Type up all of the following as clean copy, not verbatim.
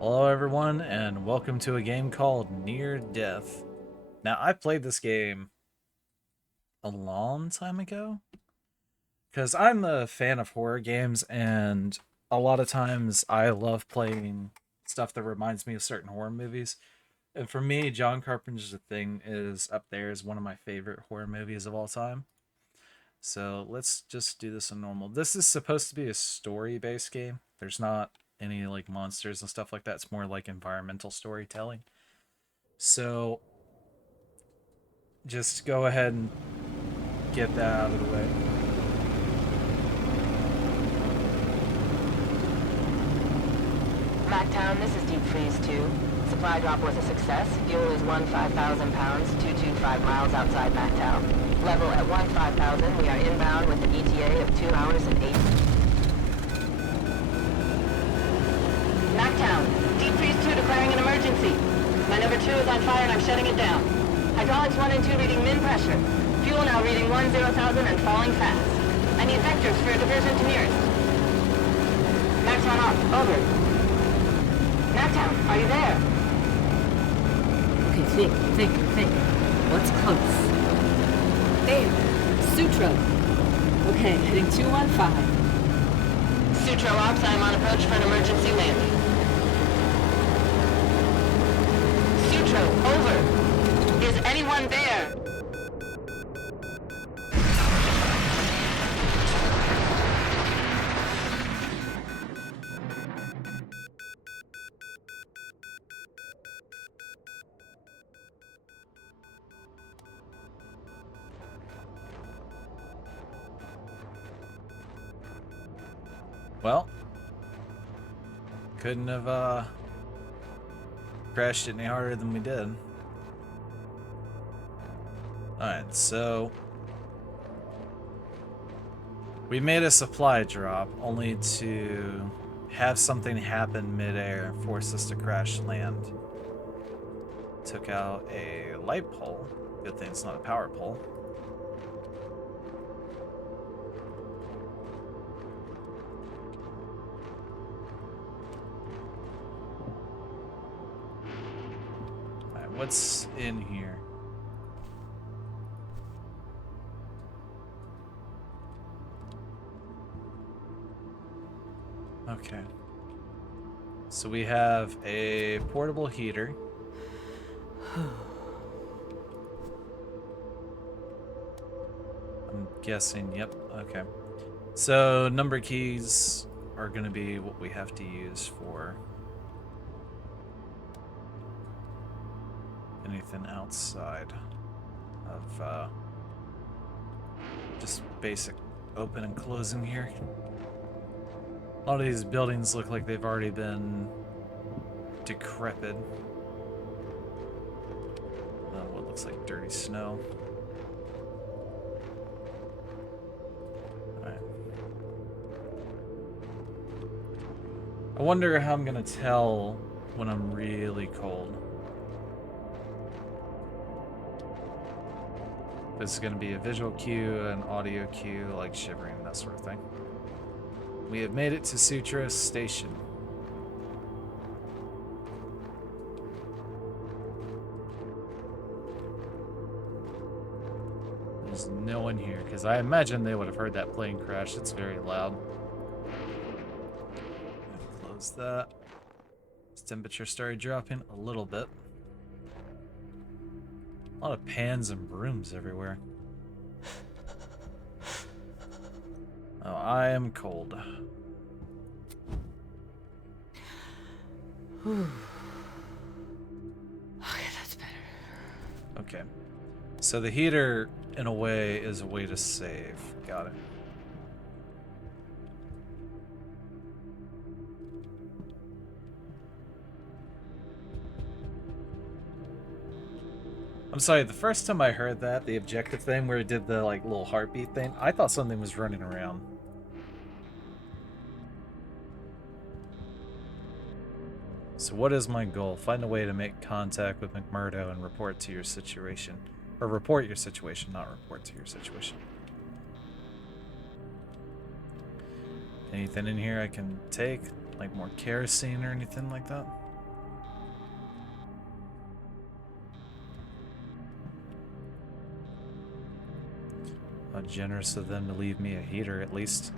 Hello everyone, and welcome to a game called Near Death. Now, I played this game a long time ago, because I'm a fan of horror games, and a lot of times I love playing stuff that reminds me of certain horror movies. And for me, John Carpenter's The Thing is up there as one of my favorite horror movies of all time. So let's just do this in normal. This is supposed to be a story-based game. There's not any like monsters and stuff like that. It's more like environmental storytelling. So just go ahead and get that out of the way. Mactown, this is Deep Freeze 2. Supply drop was a success. Fuel is 5,000 pounds, 225 miles outside Mactown. Level at 5,000. We are inbound with an ETA of 2 hours and 8. Mactown, Deep Freeze 2 declaring an emergency. My number 2 is on fire and I'm shutting it down. Hydraulics 1 and 2 reading min pressure. Fuel now reading 10,000 and falling fast. I need vectors for a diversion to nearest. Mactown off. Over. Mactown, are you there? Okay, think. What's close? There. Sutro. Okay, heading 215. Sutro Ops, I am on approach for an emergency landing. Sutro, over. Is anyone there? Well, couldn't have crashed it any harder than we did. Alright, so we made a supply drop only to have something happen midair, force us to crash land. Took out a light pole. Good thing it's not a power pole. Alright, what's in here? Okay. So we have a portable heater. I'm guessing, yep, okay. So number keys are going to be what we have to use for anything outside of just basic open and closing here. A lot of these buildings look like they've already been decrepit. What looks like dirty snow. Alright. I wonder how I'm gonna tell when I'm really cold. This is gonna be a visual cue, an audio cue, like shivering, that sort of thing. We have made it to Sutra Station. There's no one here, because I imagine they would have heard that plane crash. It's very loud. Close that. Its temperature started dropping a little bit. A lot of pans and brooms everywhere. Oh, I am cold. Okay, that's better. Okay. So the heater, in a way, is a way to save. Got it. I'm sorry, the first time I heard that, the objective thing where it did the like little heartbeat thing, I thought something was running around. So what is my goal? Find a way to make contact with McMurdo and report to your situation. Or report your situation, not report to your situation. Anything in here I can take? Like more kerosene or anything like that? How generous of them to leave me a heater, at least.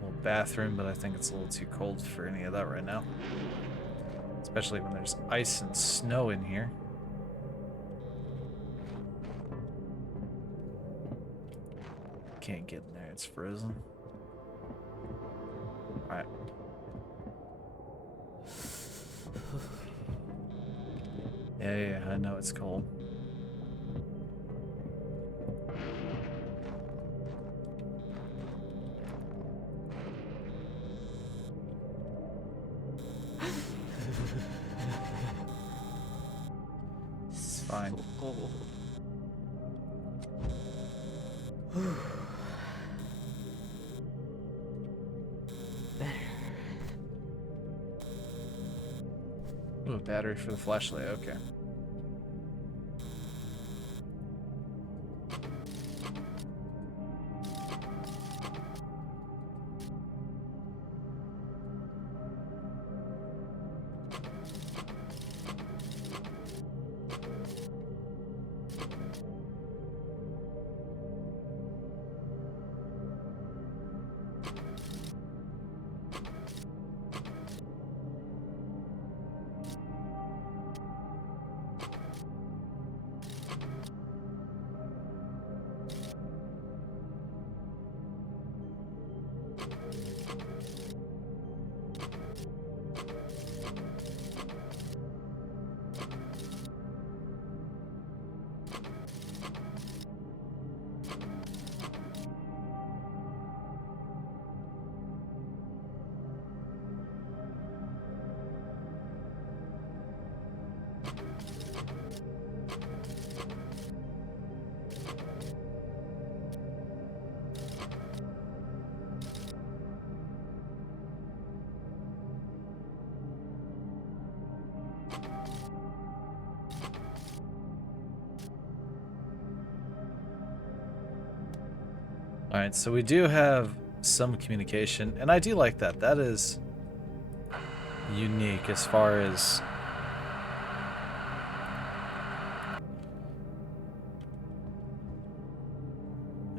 Little bathroom, but I think it's a little too cold for any of that right now. Especially when there's ice and snow in here. Can't get in there, it's frozen. Alright. Yeah, I know it's cold. It's fine. Better. Ooh, a battery for the flashlight, okay. Alright, so we do have some communication, and I do like that. That is unique as far as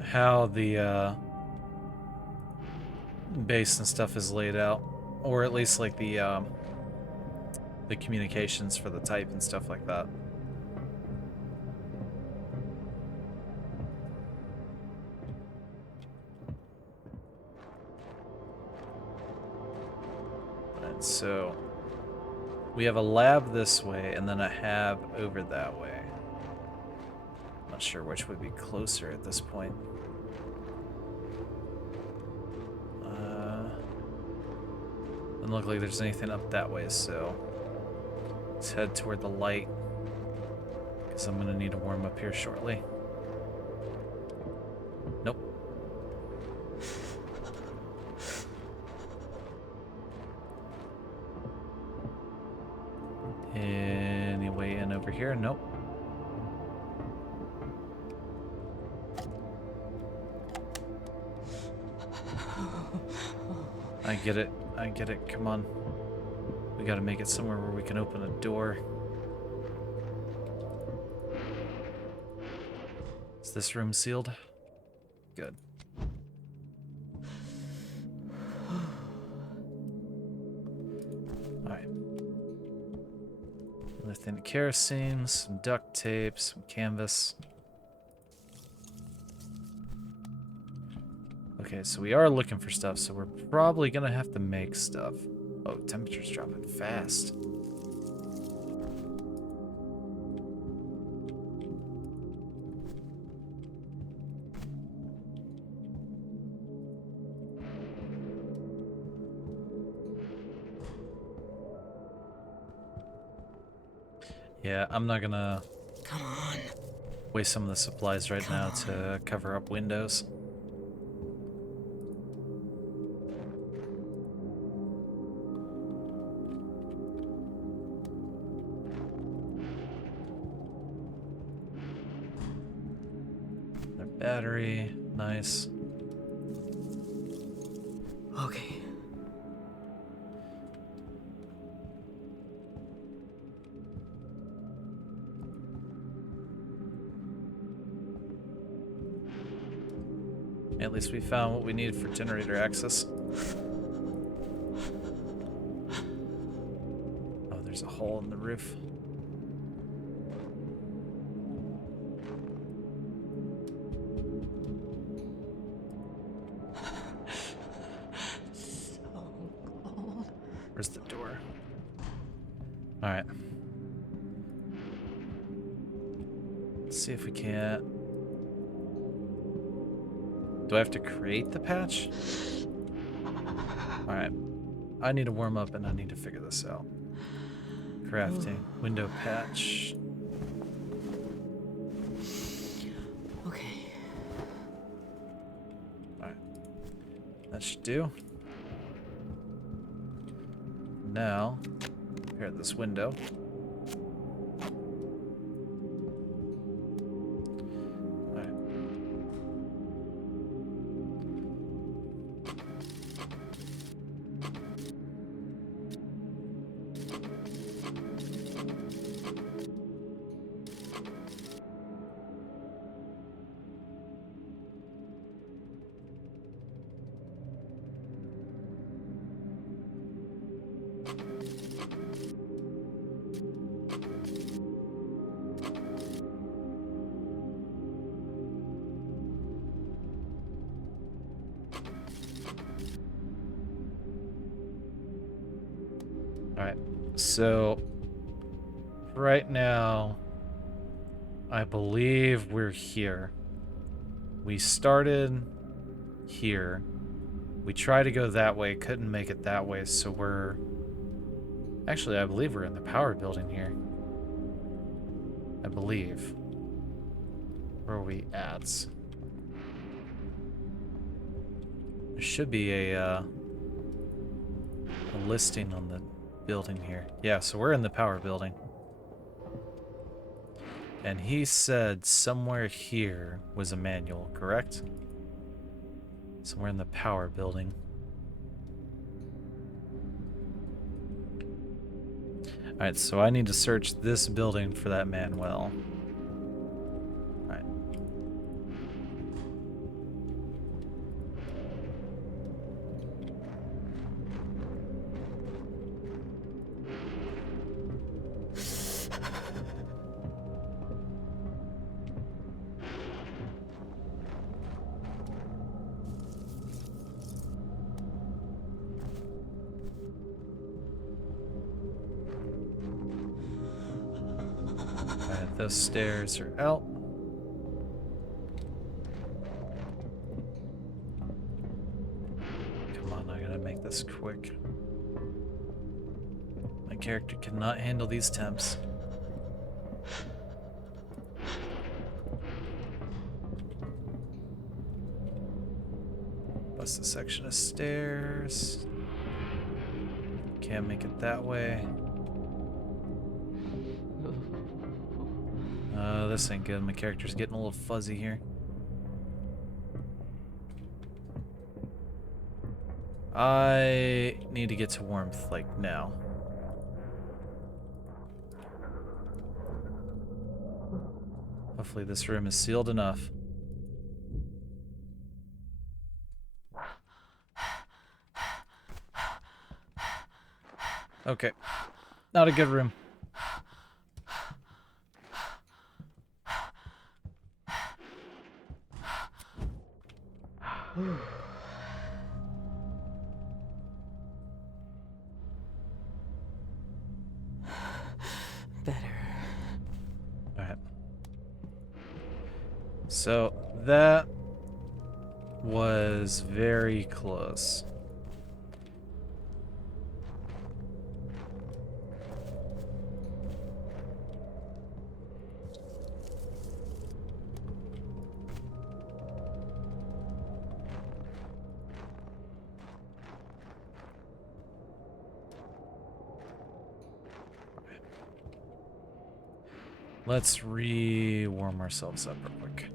how the base and stuff is laid out, or at least like the communications for the type and stuff like that. Alright, so we have a lab this way and then a hab over that way. Not sure which would be closer at this point. Doesn't look like there's anything up that way, so let's head toward the light, because I'm going to need to warm up here shortly. Nope. Any way in over here? Nope. I get it. I get it. Come on. We gotta make it somewhere where we can open a door. Is this room sealed? Good. Alright. Another thing of kerosene, some duct tape, some canvas. Okay, so we are looking for stuff, so we're probably gonna have to make stuff. Oh, temperature's dropping fast. Yeah, I'm not gonna Come on. waste some of the supplies right now to cover up windows. Battery, nice. Okay. At least we found what we needed for generator access. Oh, there's a hole in the roof. Where's the door? Alright. Let's see if we can't... Do I have to create the patch? Alright. I need to warm up and I need to figure this out. Crafting. Window patch. Okay. Alright. That should do. Now, repair this window. Alright. Alright, so right now, I believe we're here. We started here. We tried to go that way, couldn't make it that way, so we're... Actually, I believe we're in the power building here. I believe. Where are we at? There should be a listing on the building here. Yeah, so we're in the power building. And he said somewhere here was a manual, correct? Somewhere in the power building. Alright, so I need to search this building for that manual. Alright. Alright, those stairs are out. Come on, I gotta make this quick. My character cannot handle these temps. Bust a section of stairs. Can't make it that way. This ain't good. My character's getting a little fuzzy here. I need to get to warmth, like, now. Hopefully this room is sealed enough. Okay. Not a good room. Better. Alright. So, that was very close. Let's warm ourselves up real quick.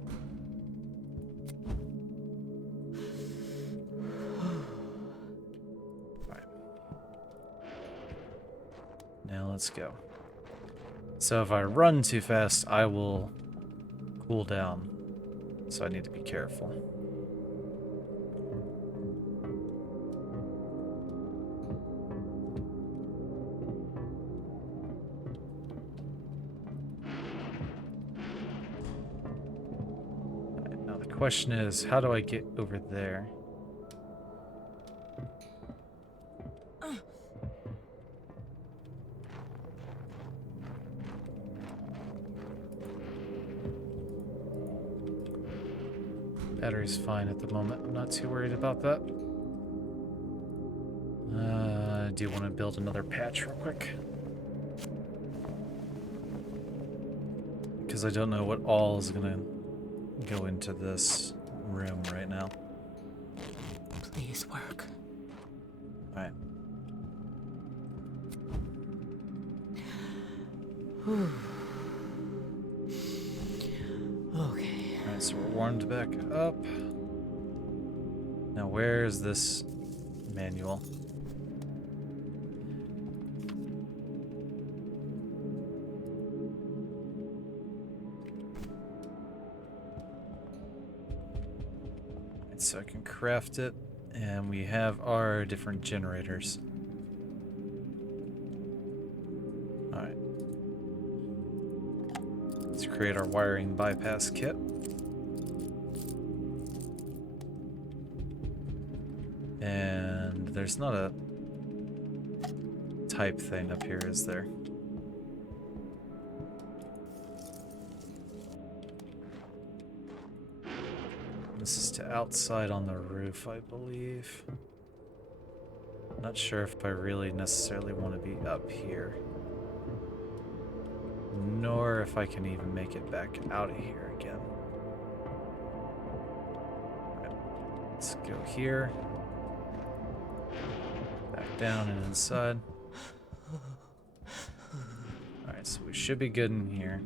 Alright. Now let's go. So if I run too fast, I will cool down. So I need to be careful. question is, how do I get over there? Battery's fine at the moment. I'm not too worried about that. I do want to build another patch real quick. Because I don't know what all is going to go into this room right now. Please work. Alright. Okay. Alright, so we're warmed back up. Now where's this manual? Alright, so I can craft it, and we have our different generators. Alright. Let's create our wiring bypass kit. And there's not a type thing up here, is there? This is to outside on the roof, I believe. Not sure if I really necessarily want to be up here. Nor if I can even make it back out of here again. Right. Let's go here. Back down and inside. Alright, so we should be good in here.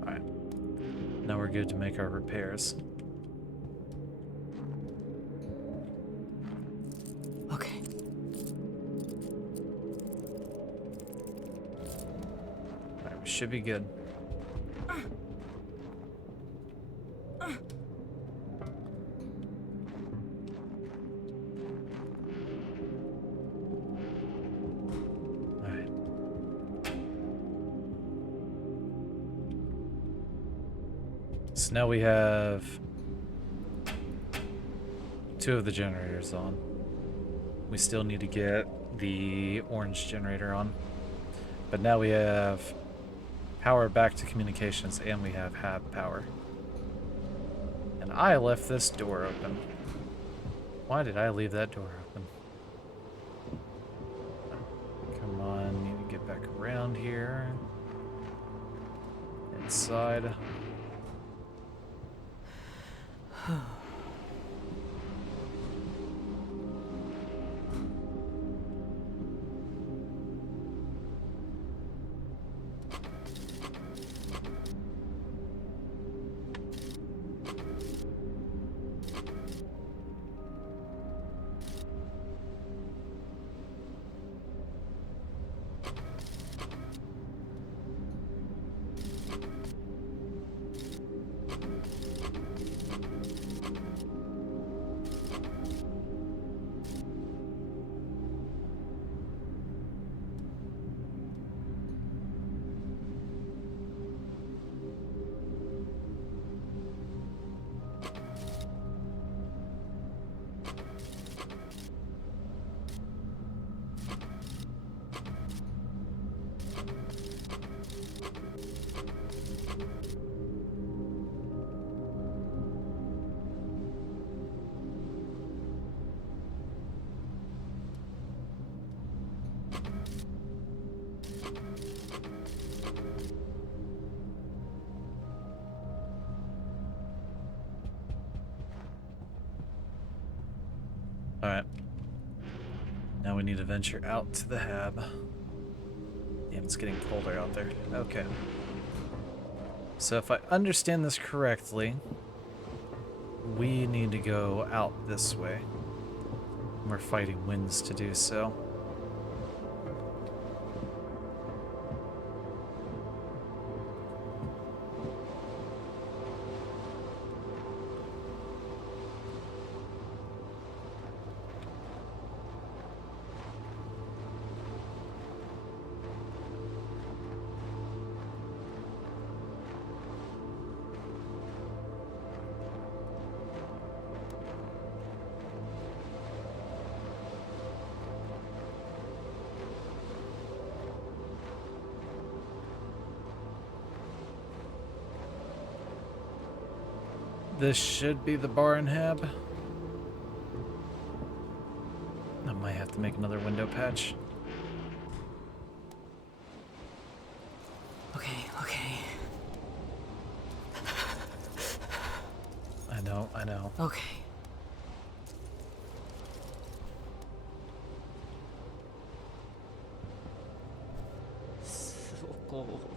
Alright. Now we're good to make our repairs. Okay. Alright, we should be good. So now we have 2 of the generators on. We still need to get the orange generator on. But now we have power back to communications, and we have hab power. And I left this door open. Why did I leave that door open? Come on, need to get back around here. Inside. Alright. Now we need to venture out to the hab. Damn, it's getting colder out there. Okay. So if I understand this correctly, we need to go out this way. We're fighting winds to do so. This should be the bar and hab. I might have to make another window patch. Okay, okay. I know. Okay. So cold.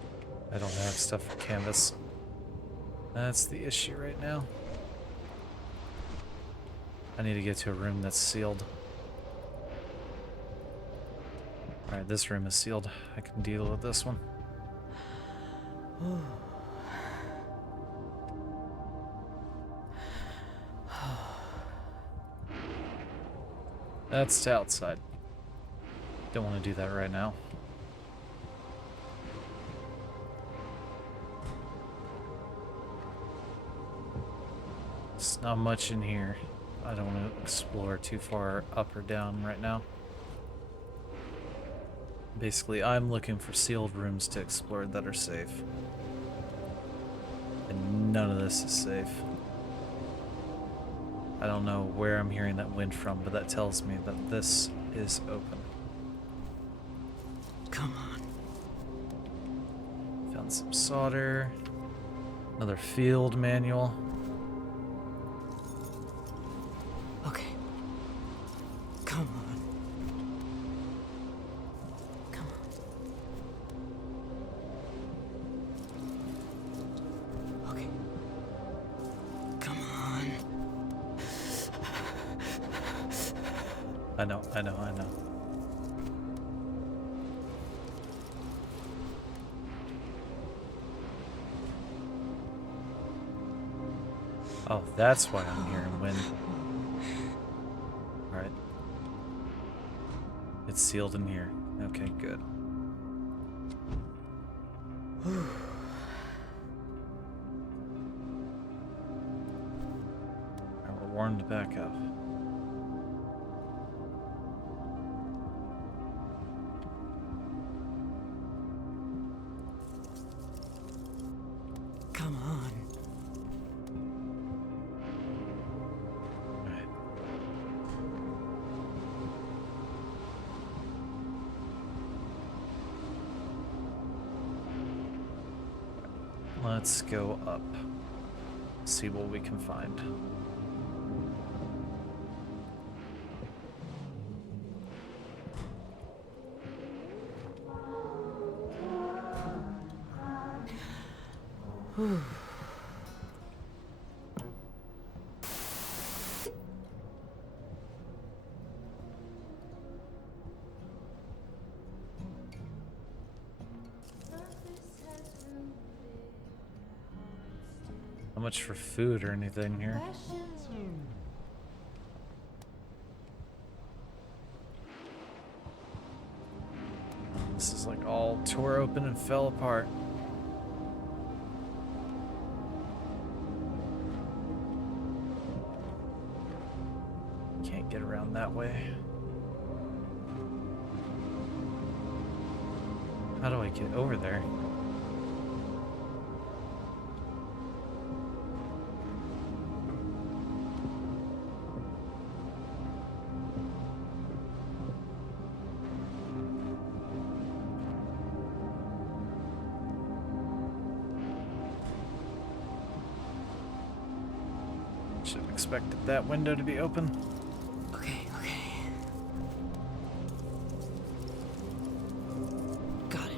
I don't have stuff for canvas. That's the issue right now. I need to get to a room that's sealed. Alright, this room is sealed. I can deal with this one. That's to outside. Don't want to do that right now. There's not much in here. I don't want to explore too far up or down right now. Basically, I'm looking for sealed rooms to explore that are safe. And none of this is safe. I don't know where I'm hearing that wind from, but that tells me that this is open. Come on. Found some solder. Another field manual. Okay. Come on. Come on. Okay. Come on. I know. Oh, that's why I'm hearing wind. Alright. It's sealed in here. Okay, good. Alright, we're warmed back up. Come on. Alright. Let's go up. See what we can find. Not much for food or anything here. This is like all tore open and fell apart. Can't get around that way. How do I get over there? Should have expected that window to be open. Okay, okay. Got it.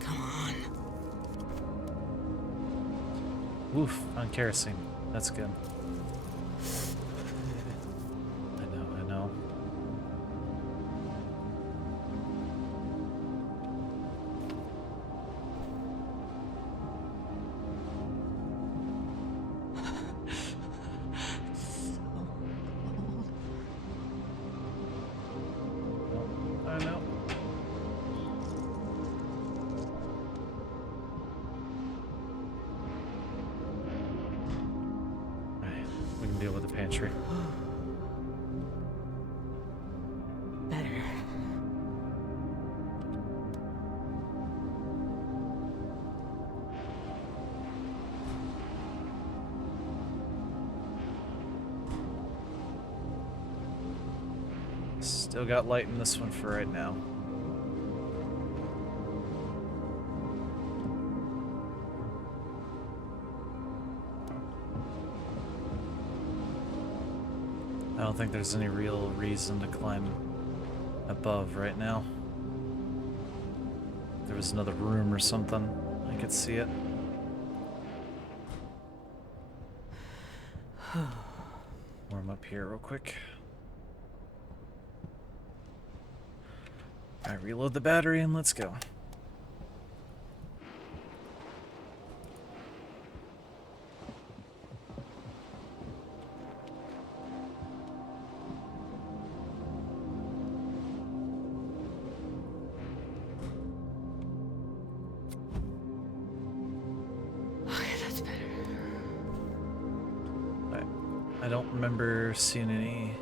Come on. Woof, on kerosene. That's good. I know. I know. Alright, we can deal with the pantry. Better. Still got light in this one for right now. I don't think there's any real reason to climb above right now. If there was another room or something, I could see it. Warm up here real quick. Alright, reload the battery and let's go. I don't remember seeing any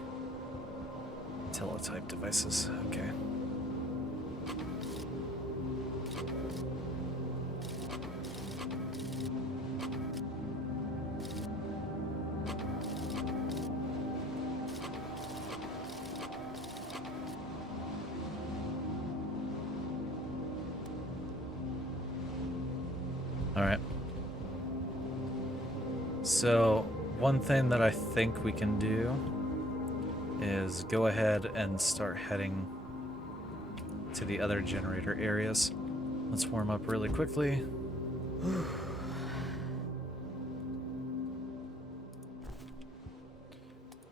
teletype devices. Okay. All right. So one thing that I think we can do is go ahead and start heading to the other generator areas. Let's warm up really quickly.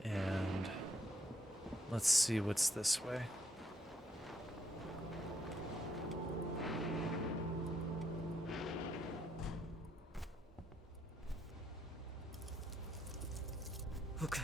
And let's see what's this way. Okay.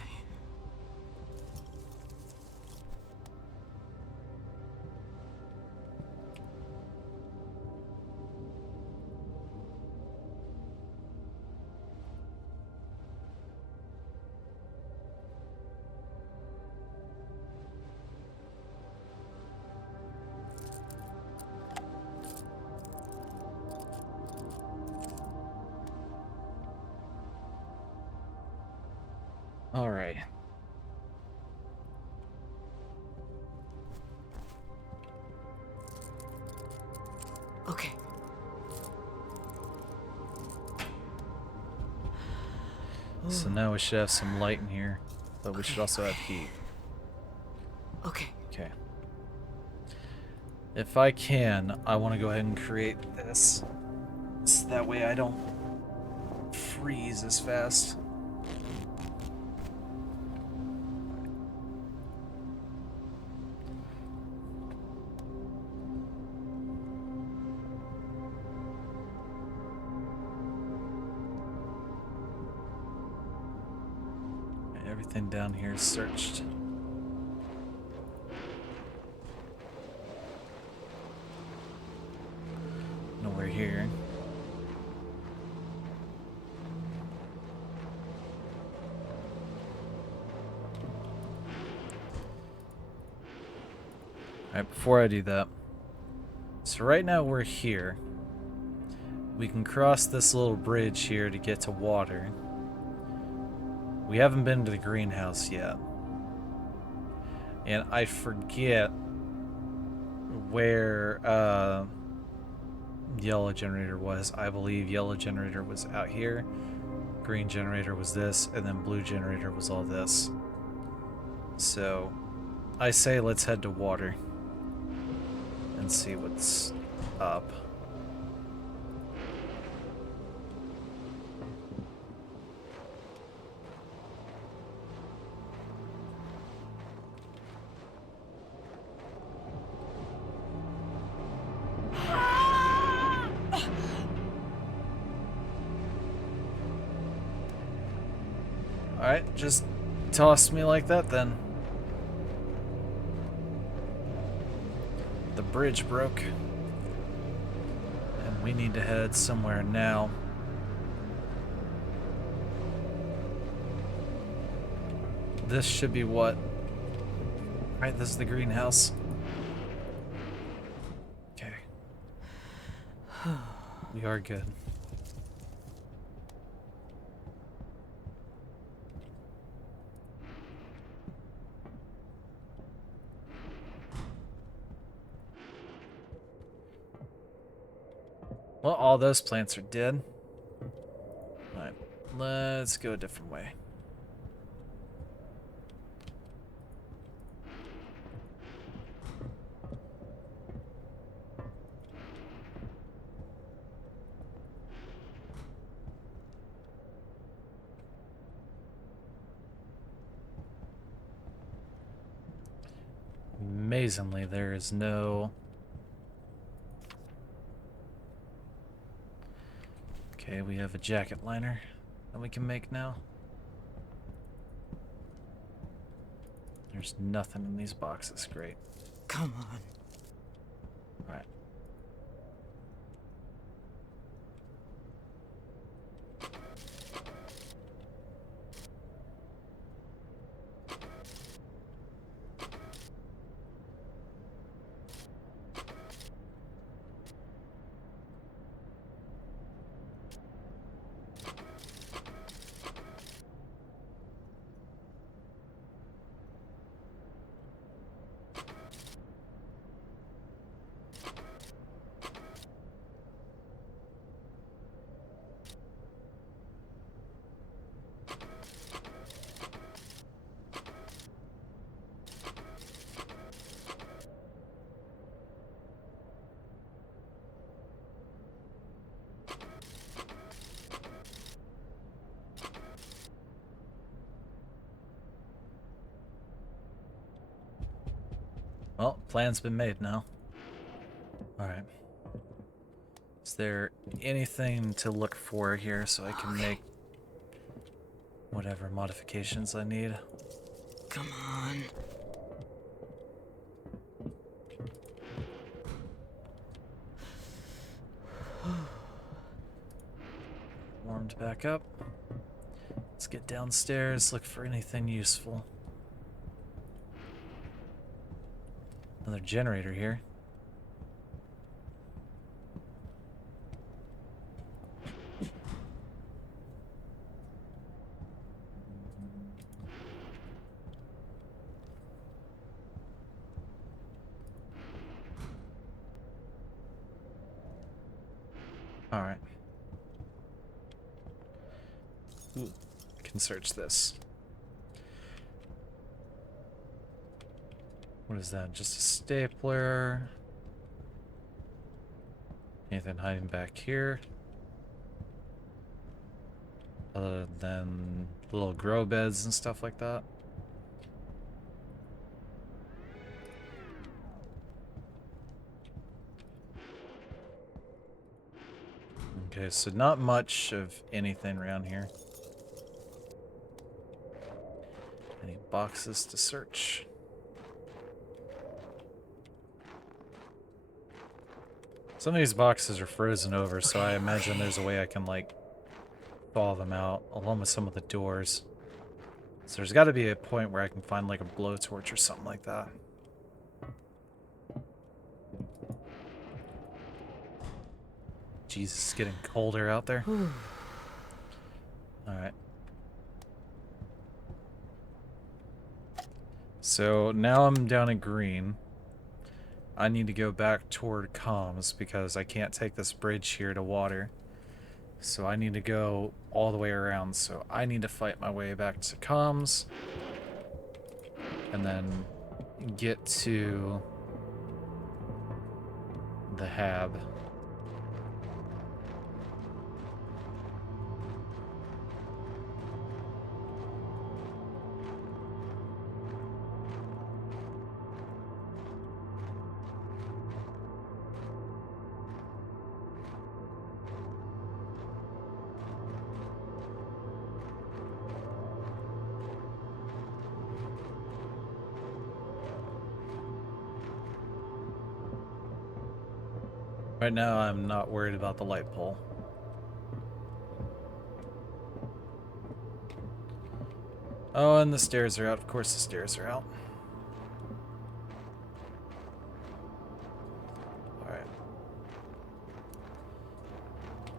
All right. Okay. So now we should have some light in here, but we should also have heat. Okay. Okay. If I can, I want to go ahead and create this. So that way I don't freeze as fast. Everything down here is searched. Nowhere here. Alright, before I do that. So right now we're here. We can cross this little bridge here to get to water. We haven't been to the greenhouse yet. And I forget where yellow generator was. I believe yellow generator was out here, green generator was this, and then blue generator was all this. So I say let's head to water and see what's up. Alright, just toss me like that then. The bridge broke. And we need to head somewhere now. This should be what? Alright, this is the greenhouse. Okay. We are good. Well, all those plants are dead. Alright, let's go a different way. Amazingly, there is no... Okay, we have a jacket liner that we can make now. There's nothing in these boxes. Great. Come on. Alright. Well, plan's been made now. Alright. Is there anything to look for here so I can make whatever modifications I need? Come on. Warmed back up. Let's get downstairs, look for anything useful. Another generator here. Alright. Ooh, I can search this. What is that? Just a stapler? Anything hiding back here? Other than little grow beds and stuff like that? Okay, so not much of anything around here. Any boxes to search? Some of these boxes are frozen over, so I imagine there's a way I can, like, thaw them out, along with some of the doors. So there's got to be a point where I can find, like, a blowtorch or something like that. Jesus, it's getting colder out there. Alright. So now I'm down in green. I need to go back toward comms because I can't take this bridge here to water. So I need to go all the way around. So I need to fight my way back to comms. And then get to the hab. Right now, I'm not worried about the light pole. Oh, and the stairs are out. Of course the stairs are out. Alright.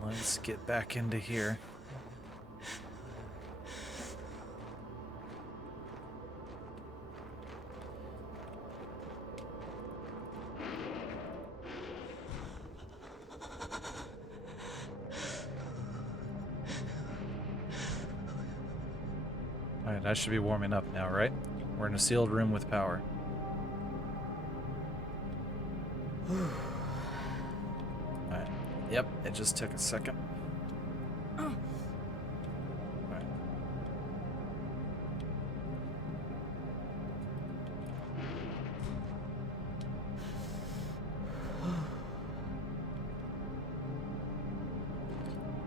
Let's get back into here. Alright, I should be warming up now, right? We're in a sealed room with power. Alright. Yep, it just took a second. Alright.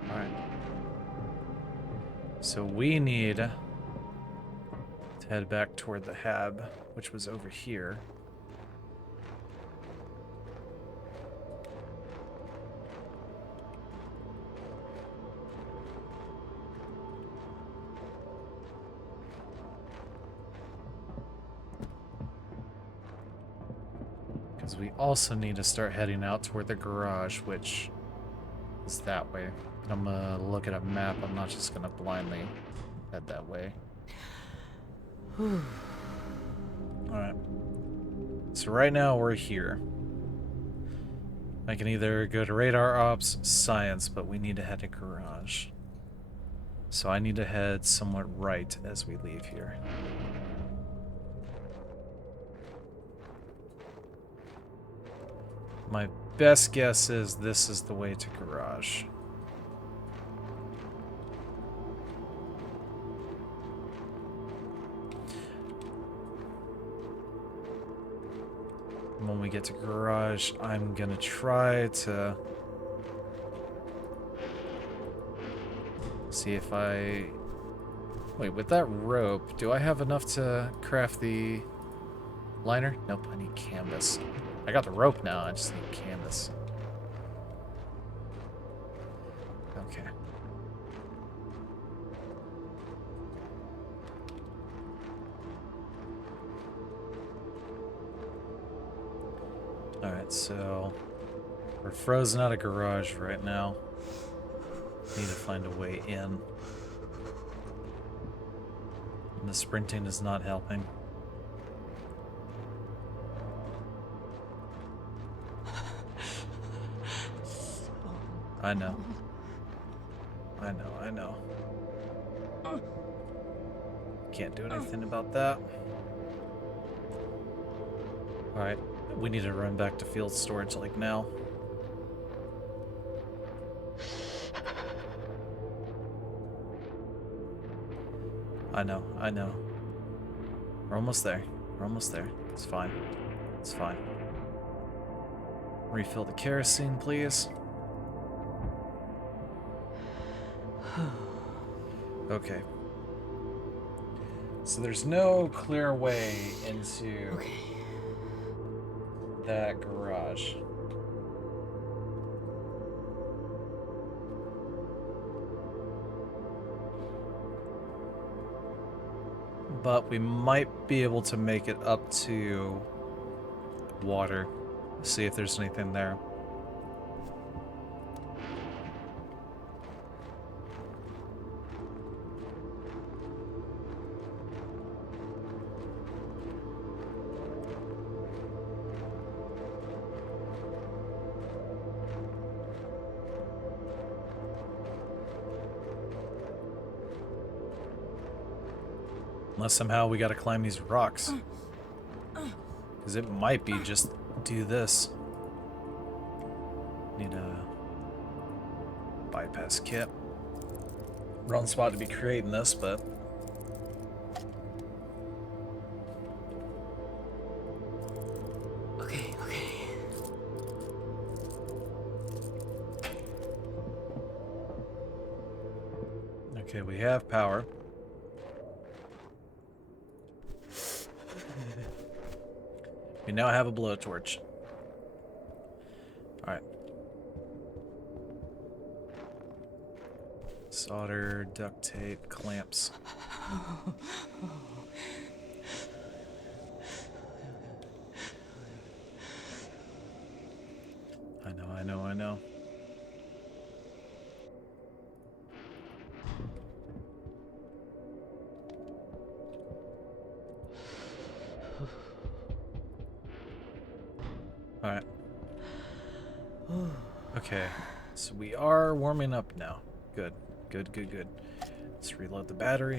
Alright. So we need to head back toward the hab, which was over here. Because we also need to start heading out toward the garage, which is that way. I'm gonna look at a map. I'm not just gonna blindly head that way. Alright. So right now we're here. I can either go to radar ops, science, but we need to head to garage. So I need to head somewhat right as we leave here. My best guess is this is the way to garage. When we get to garage, I'm gonna try to see if I... Wait, with that rope, do I have enough to craft the liner? Nope, I need canvas. I got the rope now, I just need canvas. Okay. Alright, so we're frozen out of garage right now. Need to find a way in. And the sprinting is not helping. I know. I know. Can't do anything about that. Alright, we need to run back to field storage like now. I know. We're almost there. It's fine. It's fine. Refill the kerosene, please. Okay. So there's no clear way into that garage. But we might be able to make it up to water. See if there's anything there. Unless somehow we gotta climb these rocks. Because it might be just do this. Need a bypass kit. Wrong spot to be creating this, but... Okay. Okay, we have power. We now have a blowtorch. Alright. Solder, duct tape, clamps. I know. Alright. Okay, so we are warming up now. Good. Let's reload the battery.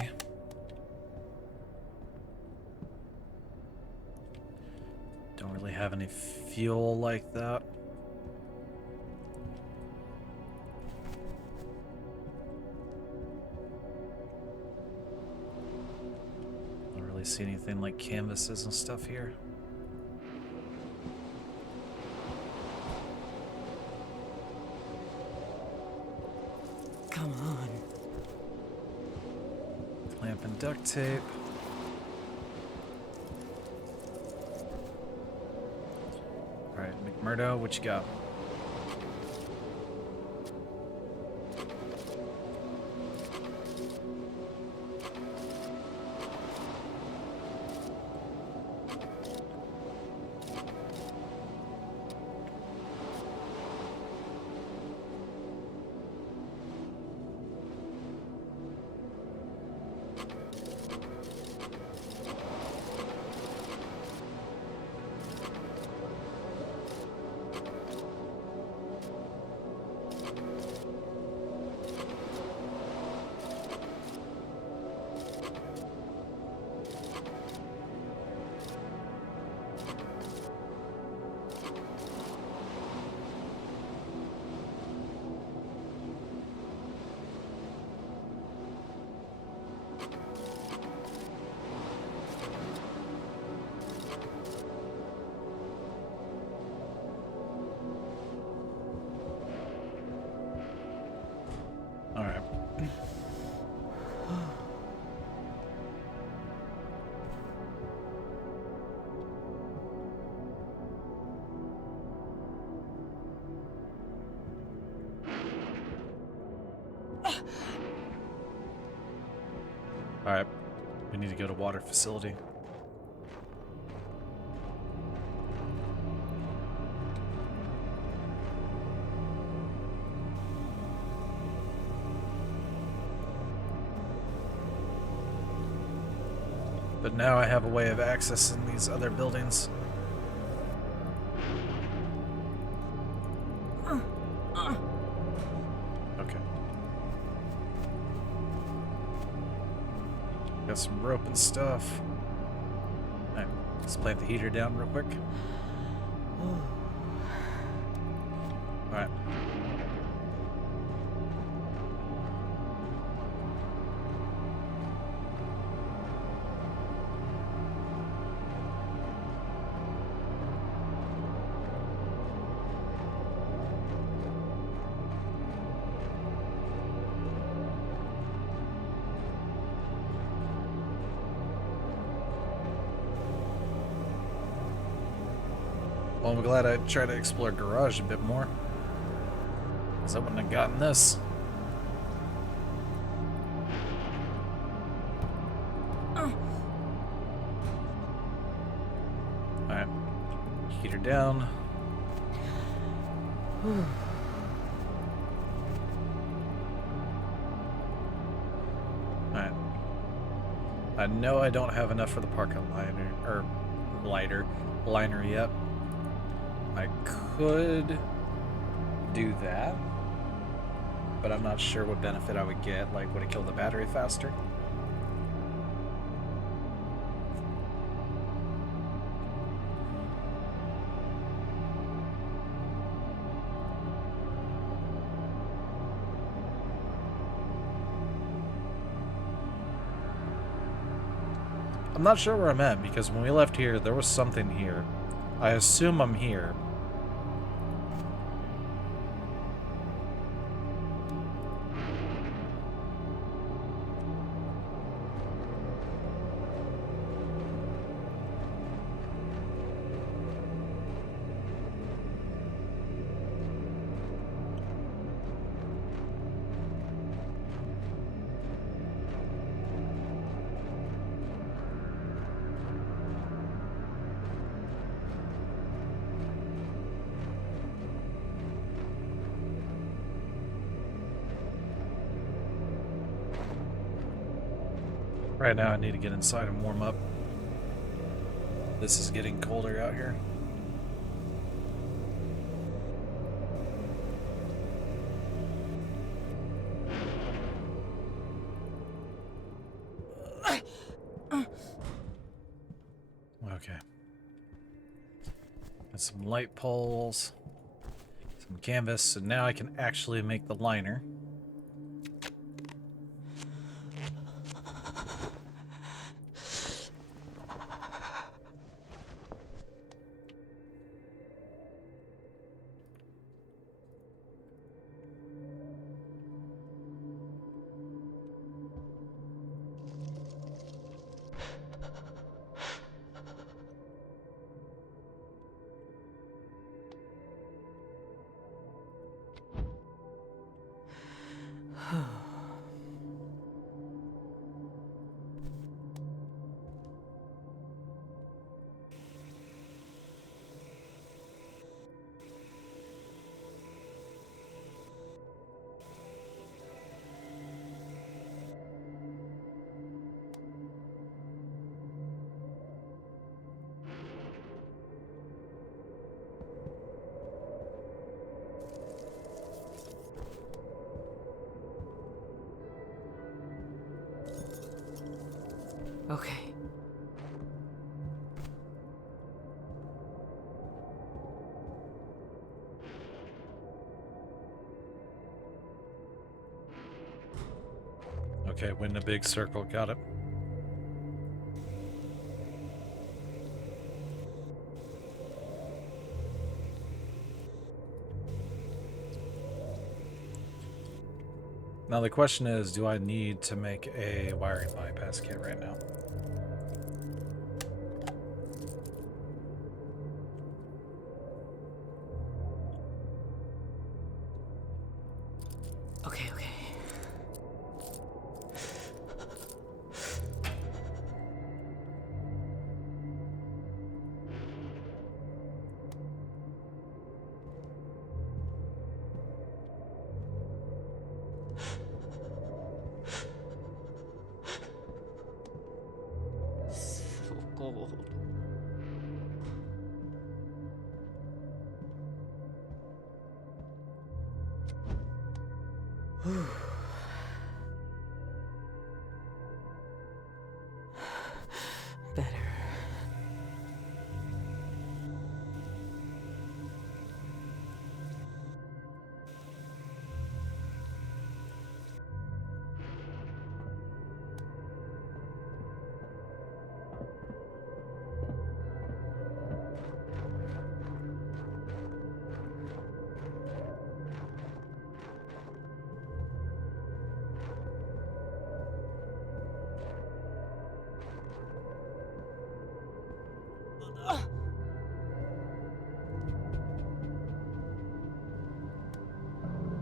Don't really have any fuel like that. Don't really see anything like canvases and stuff here. Come on. Clamp and duct tape. Alright, McMurdo, what you got? Alright. Alright. We need to go to water facility. But now I have a way of accessing these other buildings. Okay. Got some rope and stuff. Alright, let's plant the heater down real quick. Alright. Well, I'm glad I tried to explore garage a bit more, because I wouldn't have gotten this. Alright. Heater down. Alright. I know I don't have enough for the parking liner yet. I could do that, but I'm not sure what benefit I would get. Like, would it kill the battery faster? I'm not sure where I'm at, because when we left here, there was something here. I assume I'm here. Right now I need to get inside and warm up. This is getting colder out here. Okay. And some light poles, some canvas, so now I can actually make the liner. Okay. Okay, win a big circle, got it. Now the question is, do I need to make a wiring bypass kit right now? Okay, okay. So cold. Better.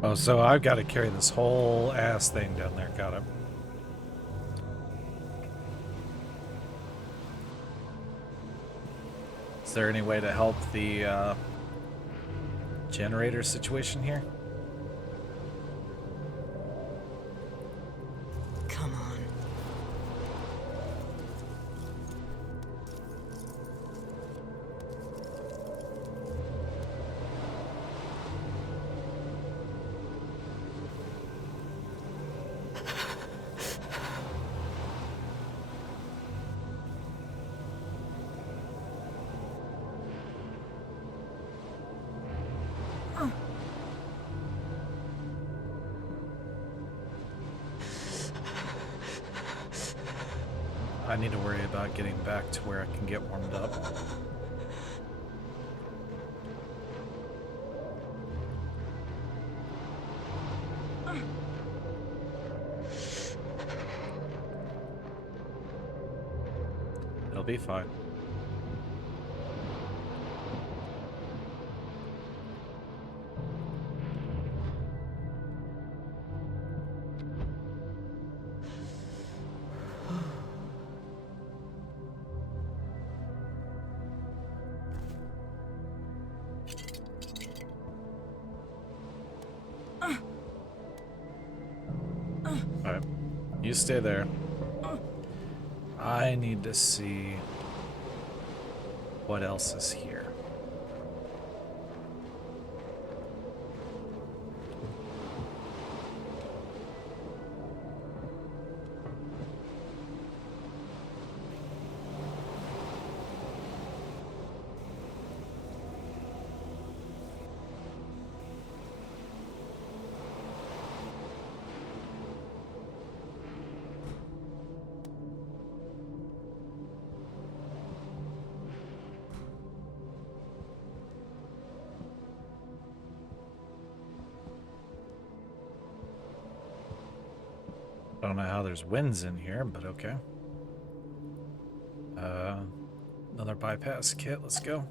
Oh, so I've got to carry this whole ass thing down there, got it. Is there any way to help the generator situation here? Come on. I need to worry about getting back to where I can get warmed up. It'll be fine. Alright. You stay there. I need to see what else is here. Don't know how there's winds in here, but okay. Another bypass kit. Let's go.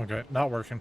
Okay, not working.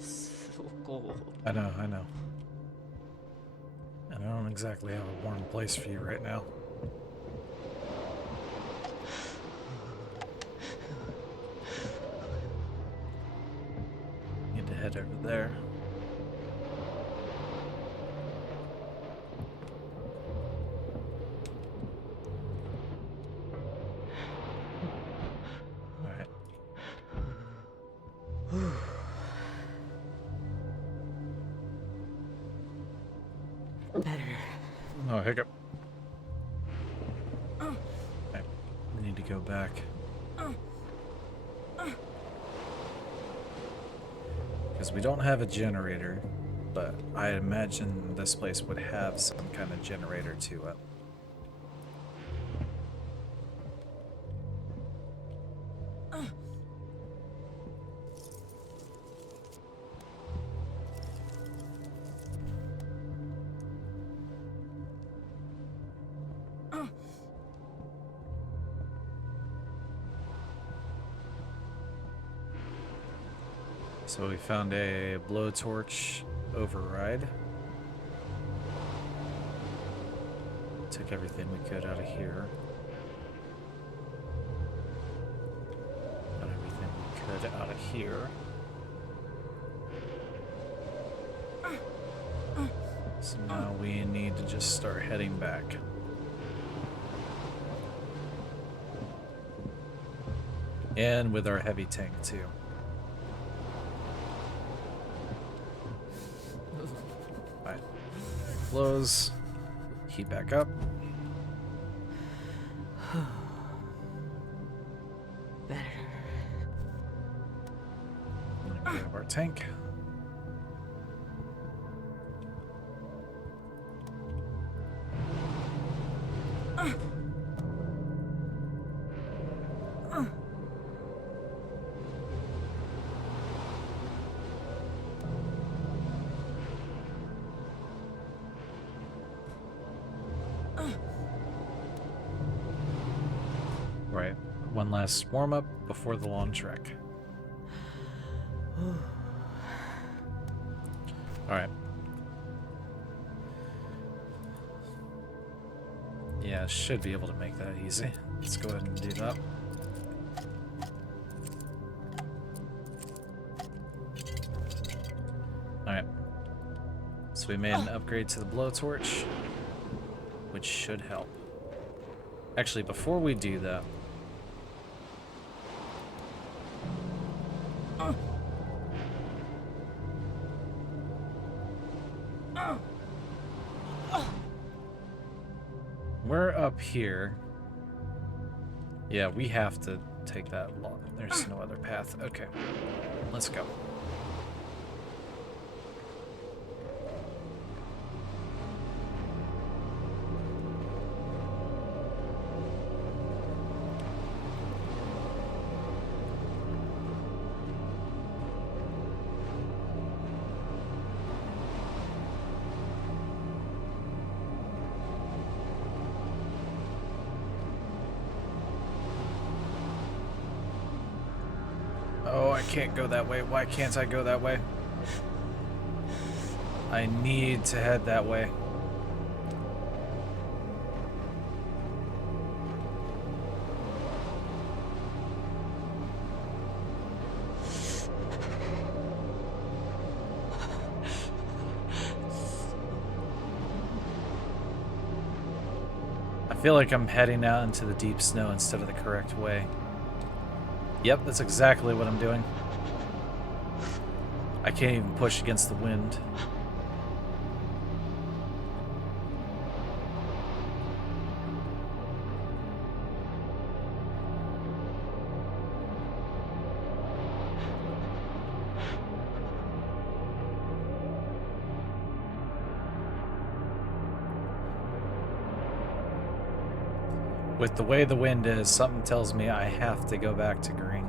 So cold. I know. And I don't exactly have a warm place for you right now. Need to head over there. Alright. Better. Oh, hiccup. Okay. We need to go back. Because we don't have a generator, but I imagine this place would have some kind of generator to it. So we found a blowtorch override. Took everything we could out of here. Got everything we could out of here. So now we need to just start heading back. And with our heavy tank too. Alright. Close. Heat back up. Better. And we have our tank. Right. One last warm up before the long trek. Alright. Yeah, should be able to make that easy. Let's go ahead and do that. Alright. So we made an upgrade to the blowtorch. which should help. Actually, before we do that... We're up here. Yeah, we have to take that long. There's no other path. Okay. Let's go. Oh, I can't go that way. Why can't I go that way? I need to head that way. I feel like I'm heading out into the deep snow instead of the correct way. Yep, that's exactly what I'm doing. I can't even push against the wind. With the way the wind is, something tells me I have to go back to green.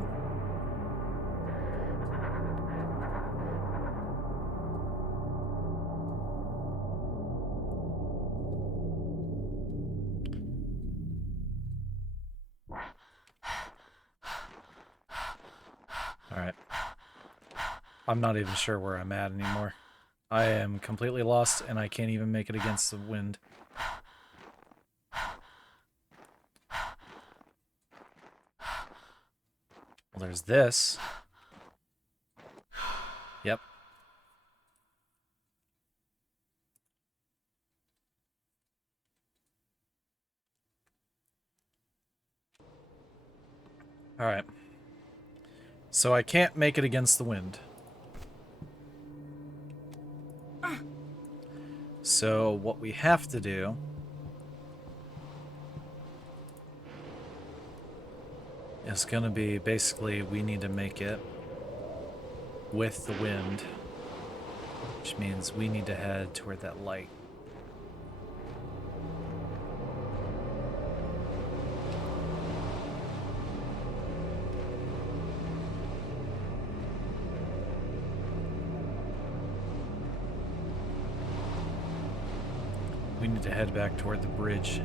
Alright. I'm not even sure where I'm at anymore. I am completely lost, and I can't even make it against the wind. Well, there's this. Yep. Alright. So I can't make it against the wind. So what we have to do is going to be basically we need to make it with the wind, which means we need to head toward that light. We need to head back toward the bridge.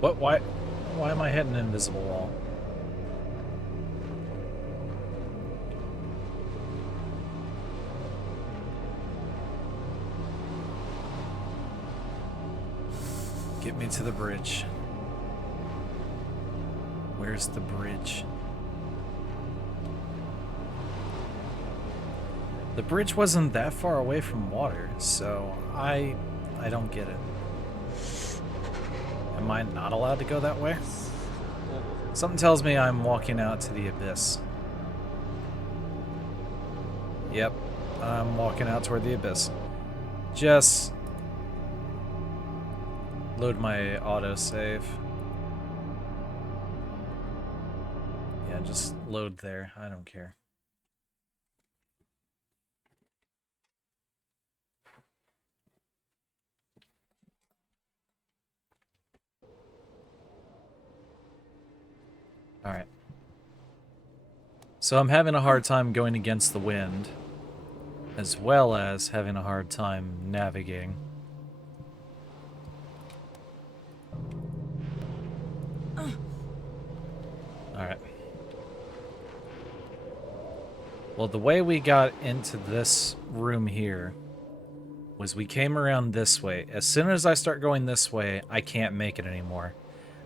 What? Why am I hitting an invisible wall? Get me to the bridge. Where's the bridge? The bridge wasn't that far away from water, so I don't get it. Am I not allowed to go that way? Something tells me I'm walking out to the abyss. Yep, I'm walking out toward the abyss. Just load my autosave. Yeah, just load there. I don't care. Alright. So I'm having a hard time going against the wind, as well as having a hard time navigating. Alright. Well, the way we got into this room here was we came around this way. As soon as I start going this way, I can't make it anymore.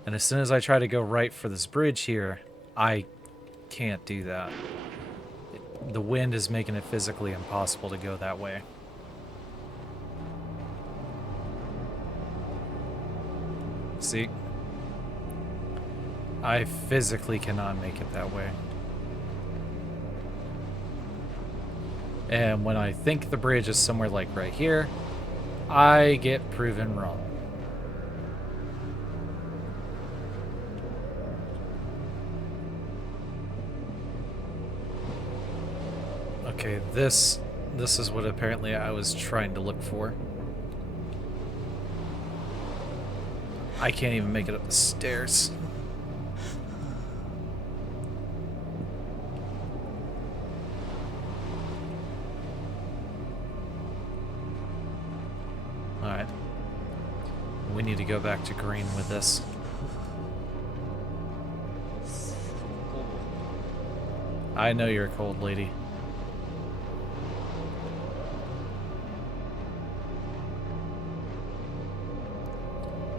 And as soon as I try to go right for this bridge here, I can't do that. The wind is making it physically impossible to go that way. See? I physically cannot make it that way. And when I think the bridge is somewhere like right here, I get proven wrong. Okay, this is what apparently I was trying to look for. I can't even make it up the stairs. Alright. We need to go back to green with this. So cold. I know you're a cold lady.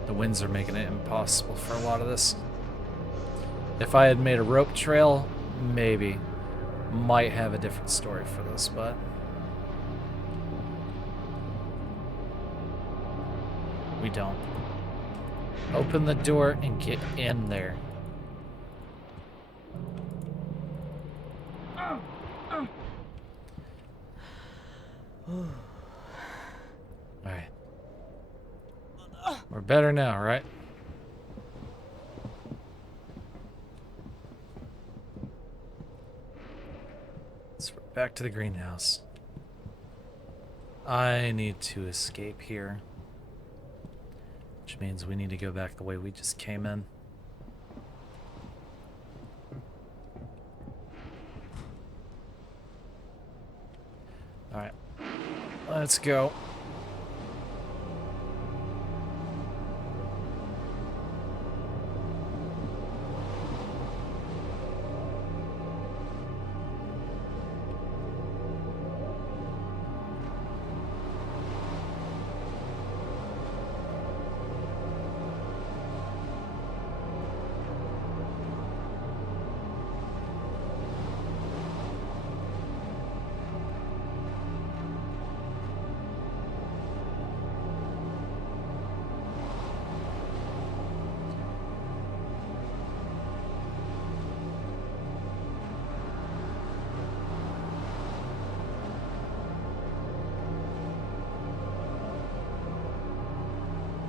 The winds are making it impossible for a lot of this. If I had made a rope trail, maybe. Might have a different story for this, but... we don't. Open the door and get in there. Alright. We're better now, right? So we're back to the greenhouse. I need to escape here. Which means we need to go back the way we just came in. Alright. Let's go.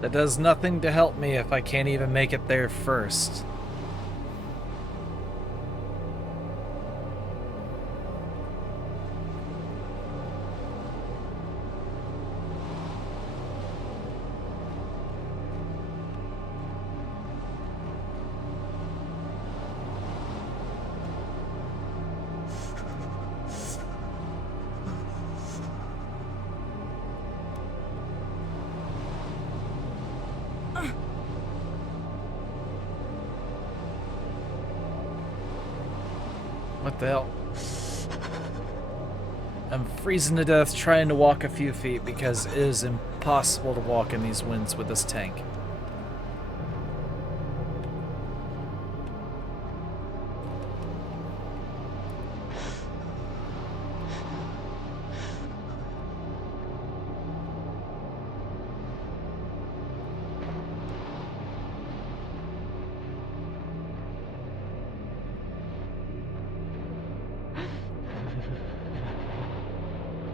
That does nothing to help me if I can't even make it there first. What the hell? I'm freezing to death trying to walk a few feet because it is impossible to walk in these winds with this tank.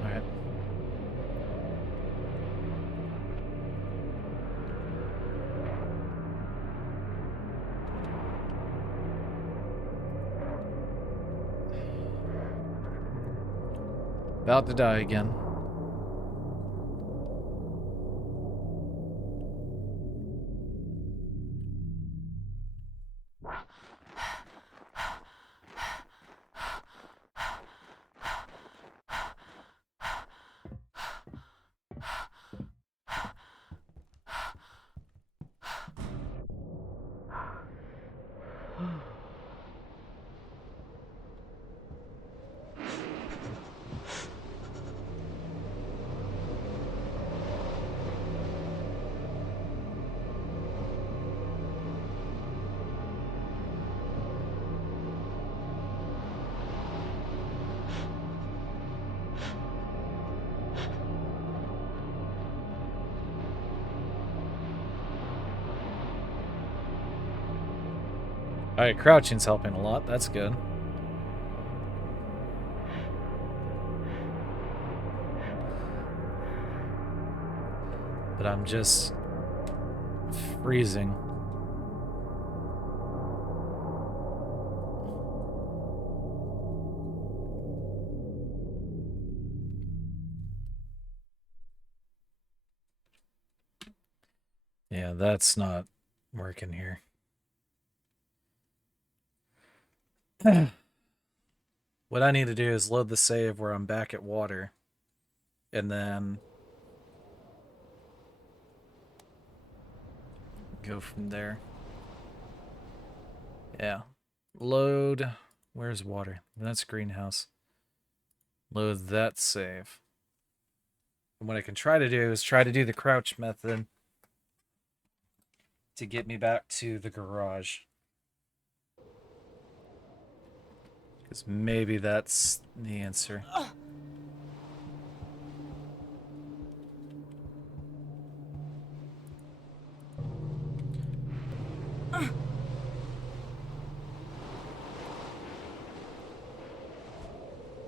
Alright. About to die again. Alright, crouching's helping a lot. That's good. But I'm just freezing. Yeah, that's not working here. What I need to do is load the save where I'm back at water. And then go from there. Yeah. Load. Where's water? That's greenhouse. Load that save. And what I can try to do is try to do the crouch method to get me back to the garage. Because maybe that's the answer.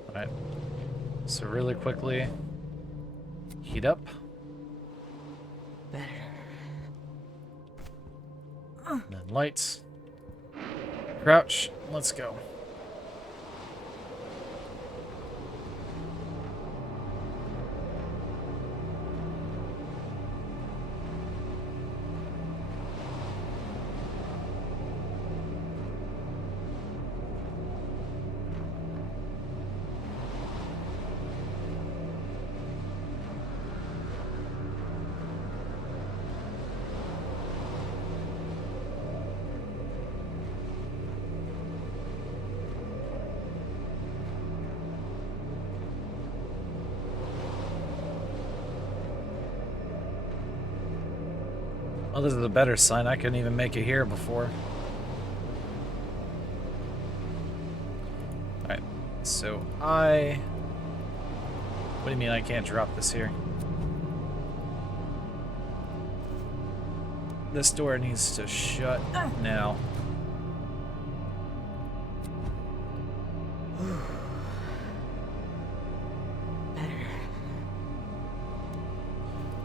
Alright. So really quickly, heat up. Better. And then lights. Crouch. Let's go. Oh, this is a better sign. I couldn't even make it here before. Alright, so what do you mean I can't drop this here? This door needs to shut now.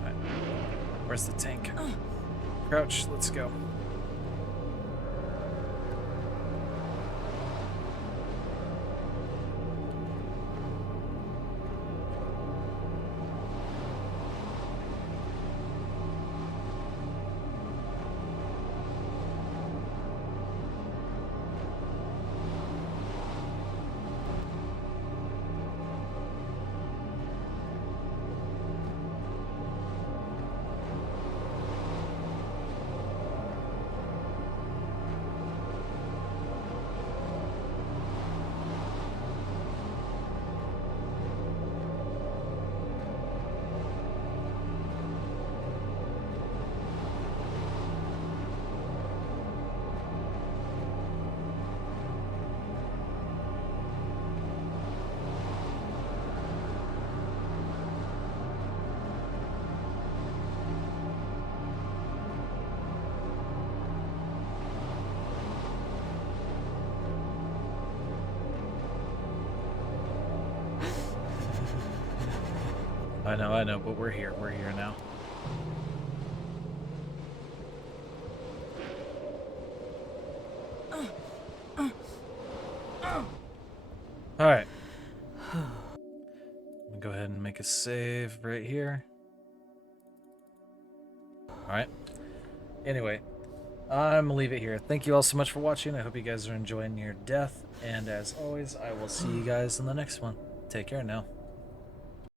Alright, where's the tank? Crouch, let's go. I know, but we're here. We're here now. Alright. Go ahead and make a save right here. Alright. Anyway, I'm gonna leave it here. Thank you all so much for watching. I hope you guys are enjoying your death. And as always, I will see you guys in the next one. Take care now.